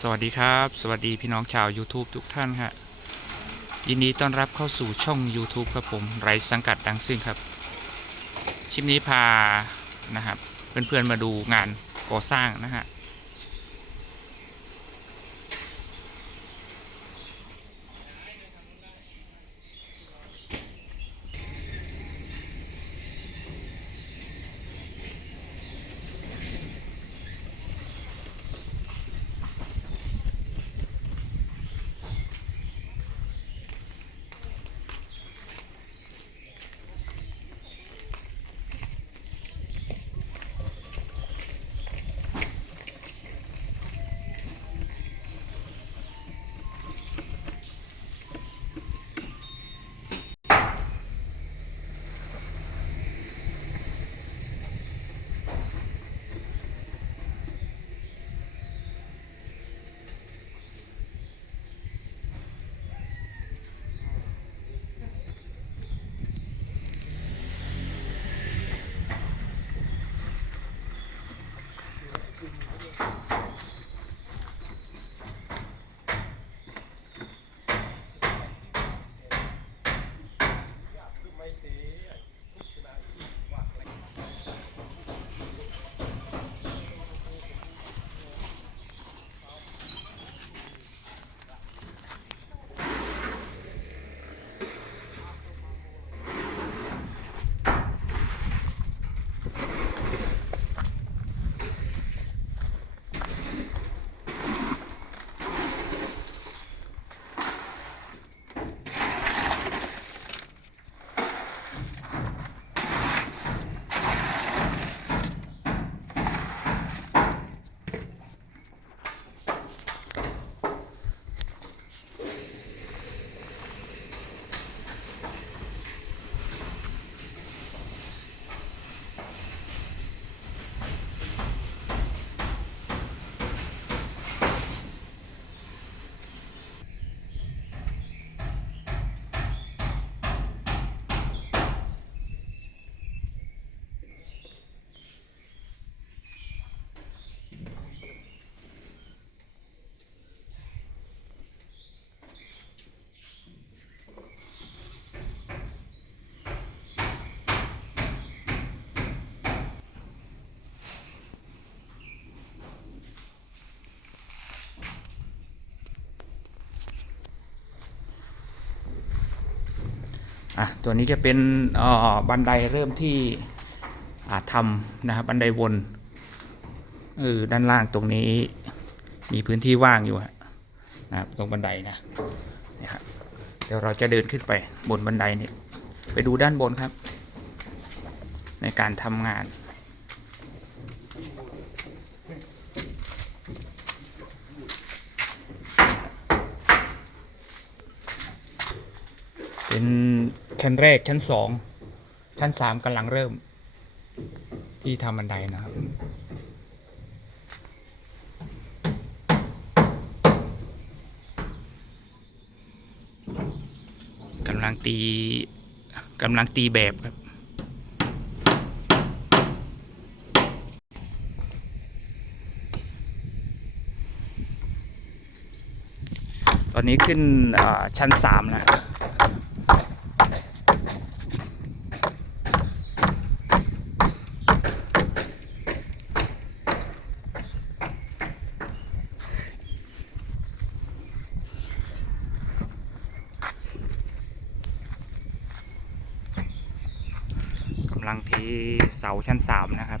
สวัสดีครับ สวัสดีพี่น้องชาว YouTube ทุกท่านครับยินดีต้อนรับเข้าสู่ช่อง YouTube ครับผมไรสังกัดดังซึ่งครับ คลิปนี้พานะครับเพื่อนๆมาดูงานก่อสร้างนะฮะ อะตัวนี้จะเป็นบันไดเริ่มที่ทำนะครับบันไดวนเออด้านล่างตรงนี้มีพื้นที่ว่างอยู่นะครับตรงบันไดนะเนี่ยครับเดี๋ยวเราจะเดินขึ้นไปบนบันไดนี่ไปดูด้านบนครับ ในการทำงานเป็น ชั้นแรกชั้นสองชั้นสามกำลังเริ่ม ที่ทำบันไดนะครับกำลังตีกำลังตีแบบครับตอนนี้ขึ้นชั้นสามแล้ำลังเทเสาชั้นสามนะครับ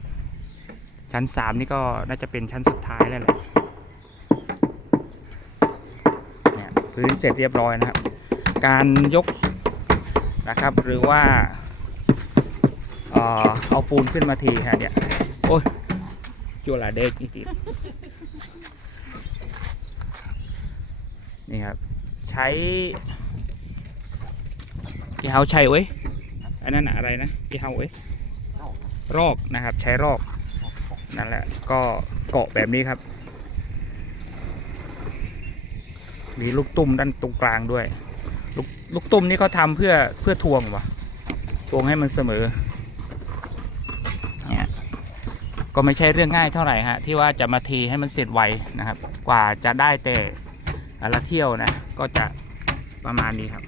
ชั้นสามนี่ก็น่าจะเป็นชั้นสุดท้ายแล้วแหละเนี่ยพื้นเสร็จเรียบร้อยนะครับ การยกนะครับ หรือว่าเออเอาปูนขึ้นมาทีฮะเนี่ยโอ้ยจัวหลาเด็กอีกทีนี่ครับ ใช้ที่เขาใช้ไว้ย อันนั้นน่ะอะไรนะที่เฮาเอ้ยรอกนะครับใช้รอกนั่นแหละก็เกาะแบบนี้ครับ มีลูกตุ้มด้านตรงกลางด้วย ลูกลูกตุ้มนี่เขาทำเพื่อเพื่อทวงวะทวงให้มันเสมอเนี่ยก็ไม่ใช่เรื่องง่ายเท่าไหร่ฮะที่ว่าจะมาทีให้มันเสร็จไวนะครับ กว่าจะได้แต่ละเที่ยวนะก็จะประมาณนี้ครับ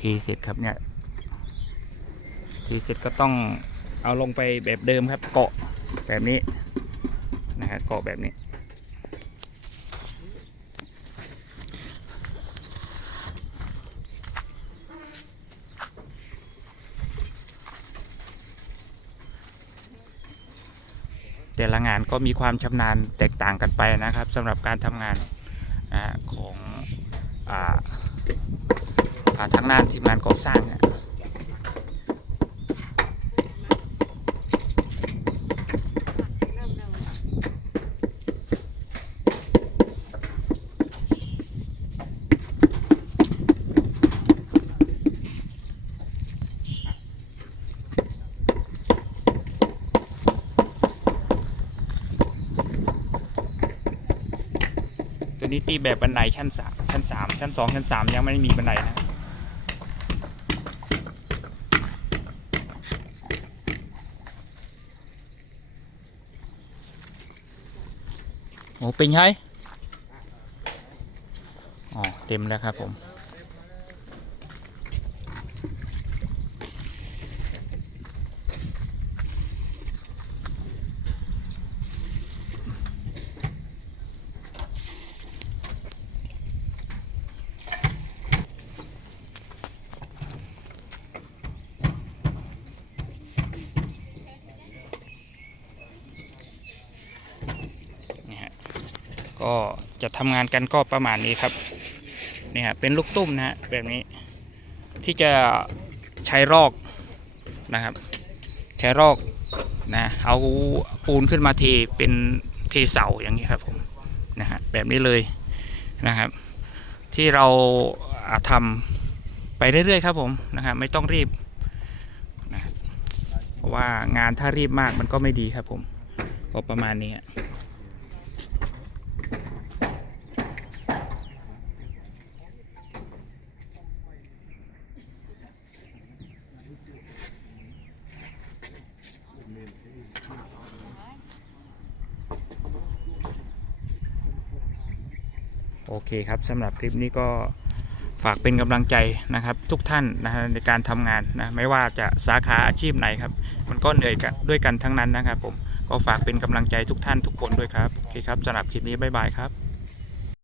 ทีเสร็จครับเนี่ย ทีเสร็จก็ต้องเอาลงไปแบบเดิมครับ เกาะแบบนี้นะฮะเกาะแบบนี้ แต่ละงานก็มีความชำนาญแตกต่างกันไปนะครับสำหรับการทำงานอ่าของอ่า ทางด้านทีมงานก่อสร้างอะตัวนี้ตีแบบบันไดชั้นสามชั้นสามชั้นสองชั้นสามยังไม่ได้มีบันไดนะ โอ้เป็นไงอ๋อเต็มแล้วครับผม นี่ฮะ ก็จะทำงานกันก็ประมาณนี้ครับนี่ฮะเป็นลูกตุ้มนะฮะแบบนี้ที่จะใช้รอกนะครับ ใช้รอกนะเอาปูนขึ้นมาเทเป็นเทเสาอย่างนี้ครับผมนะฮะแบบนี้เลยนะครับ ที่เราทำไปเรื่อยๆครับผมนะครับไม่ต้องรีบนะเพราะว่างานถ้ารีบมากมันก็ไม่ดีครับผมก็ประมาณนี้ โอเคครับสำหรับคลิปนี้ก็ฝากเป็นกำลังใจนะครับ ทุกท่านนะในการทำงานนะไม่ว่าจะสาขาอาชีพไหนครับ มันก็เหนื่อยกันด้วยกันทั้งนั้นนะครับผมก็ฝากเป็นกำลังใจทุกท่านทุกคนด้วยครับโอเคครับสำหรับคลิปนี้บ๊ายบายครับ